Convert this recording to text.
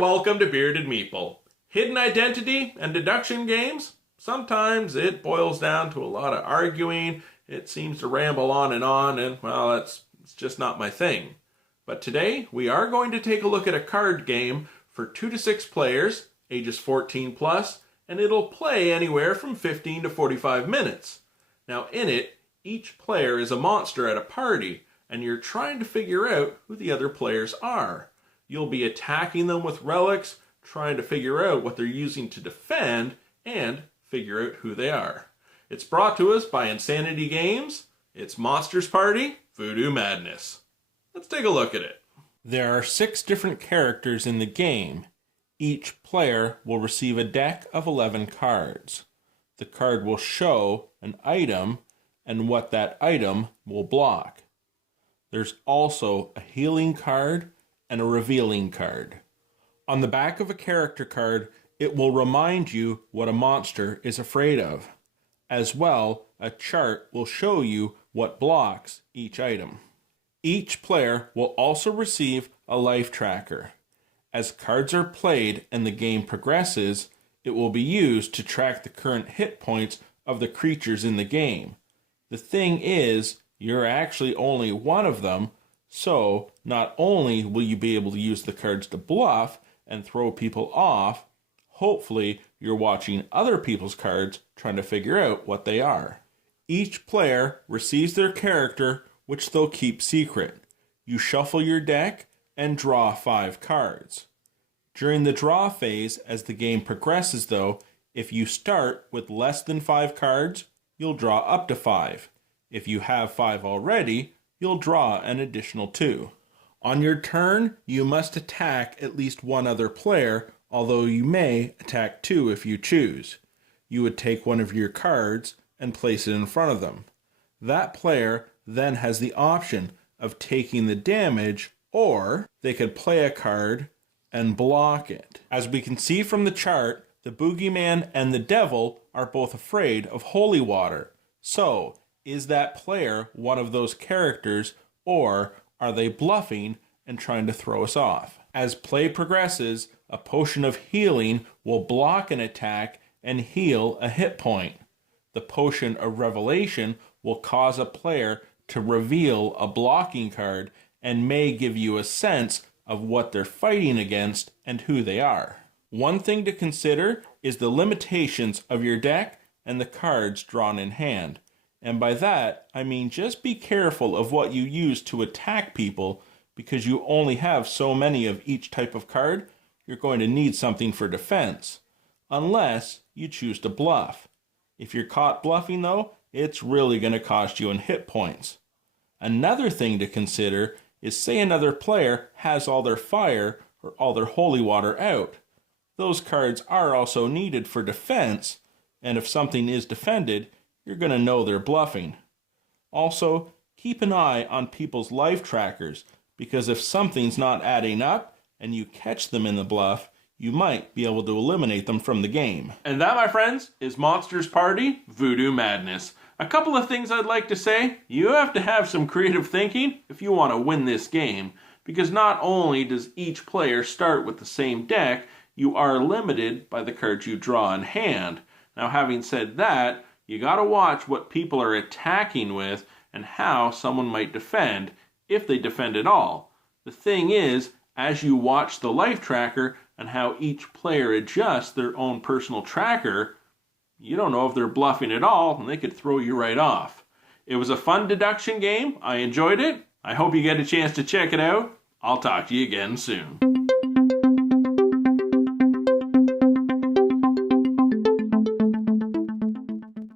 welcome to Bearded Meeple. Hidden identity and deduction games? Sometimes it boils down to a lot of arguing. It seems to ramble on, and well, it's just not my thing. But today, we are going to take a look at a card game for 2 to 6 players, ages 14 plus, and it'll play anywhere from 15 to 45 minutes. Now in it, each player is a monster at a party, and you're trying to figure out who the other players are. You'll be attacking them with relics, trying to figure out what they're using to defend, and figure out who they are. It's brought to us by Insanity Games. It's Monsters Party, Voodoo Madness. Let's take a look at it. There are 6 different characters in the game. Each player will receive a deck of 11 cards. The card will show an item and what that item will block. There's also a healing card and a revealing card. On the back of a character card, it will remind you what a monster is afraid of. As well, a chart will show you what blocks each item. Each player will also receive a life tracker. As cards are played and the game progresses, it will be used to track the current hit points of the creatures in the game. The thing is, you're actually only one of them, so not only will you be able to use the cards to bluff and throw people off, hopefully you're watching other people's cards trying to figure out what they are. Each player receives their character, which they'll keep secret. You shuffle your deck and draw 5 cards. During the draw phase, as the game progresses though, if you start with less than 5 cards, you'll draw up to 5. If you have 5 already, you'll draw an additional 2. On your turn, you must attack at least one other player, although you may attack 2 if you choose. You would take one of your cards and place it in front of them. That player then has the option of taking the damage, or they could play a card and block it. As we can see from the chart, the boogeyman and the devil are both afraid of holy water. So, is that player one of those characters, or are they bluffing and trying to throw us off? As play progresses, a potion of healing will block an attack and heal a hit point. The potion of revelation will cause a player to reveal a blocking card and may give you a sense of what they're fighting against and who they are. One thing to consider is the limitations of your deck and the cards drawn in hand. And by that, I mean just be careful of what you use to attack people, because you only have so many of each type of card. You're going to need something for defense, unless you choose to bluff. If you're caught bluffing though, it's really going to cost you in hit points. Another thing to consider is, say another player has all their fire or all their holy water out. Those cards are also needed for defense, and if something is defended, you're going to know they're bluffing. Also, keep an eye on people's life trackers, because if something's not adding up and you catch them in the bluff, you might be able to eliminate them from the game. And that, my friends, is Monsters Party, Voodoo Madness. A couple of things I'd like to say. You have to have some creative thinking if you want to win this game, because not only does each player start with the same deck, you are limited by the cards you draw in hand. Now, having said that, you gotta watch what people are attacking with and how someone might defend, if they defend at all. The thing is, as you watch the life tracker and how each player adjusts their own personal tracker, you don't know if they're bluffing at all, and they could throw you right off. It was a fun deduction game. I enjoyed it. I hope you get a chance to check it out. I'll talk to you again soon.